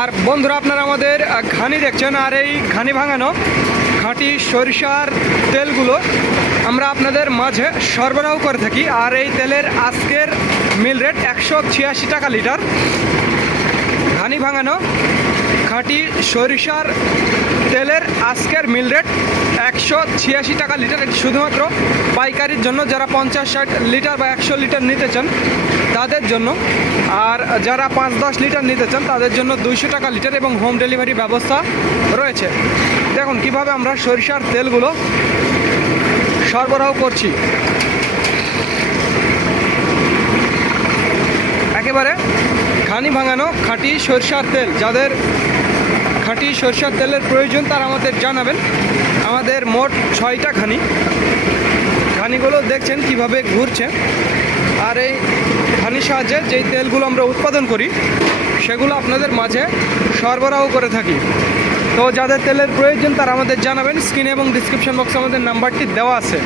আর বন্ধুরা, আপনারা আমাদের ঘানি দেখছেন আর এই ঘানি ভাঙানো খাঁটি সরিষার তেলগুলো আমরা আপনাদের মাঝে সরবরাহ করে থাকি। আর এই তেলের আজকের মিল রেট একশো ছিয়াশি টাকা লিটার। ঘানি ভাঙানো খাঁটি সরিষার তেলের আজকের মিল রেট একশো ছিয়াশি টাকা লিটার। এটি শুধুমাত্র পাইকারির জন্য যারা পঞ্চাশ ষাট লিটার বা একশো লিটার নিতে চান, তাদের জন্য। আর যারা পাঁচ দশ লিটার নিতে চান, তাদের জন্য দুইশো টাকা লিটার এবং হোম ডেলিভারি ব্যবস্থা রয়েছে। দেখুন, কীভাবে আমরা সরিষার তেলগুলো সরবরাহ করছি। একেবারে ঘানি ভাঙানো খাঁটি সরিষার তেল, যাদের খাঁটি সরষার তেলের প্রয়োজন, তার আমাদের জানাবেন। আমাদের মোট ছয়টা খানি খানিগুলো দেখছেন কীভাবে ঘুরছে। আর এই খানির সাহায্যে যেই তেলগুলো আমরা উৎপাদন করি, সেগুলো আপনাদের মাঝে সরবরাহ করে থাকি। তো যাদের তেলের প্রয়োজন, তারা আমাদের জানাবেন। স্ক্রিনে এবং ডিসক্রিপশন বক্সে আমাদের নাম্বারটি দেওয়া আছে।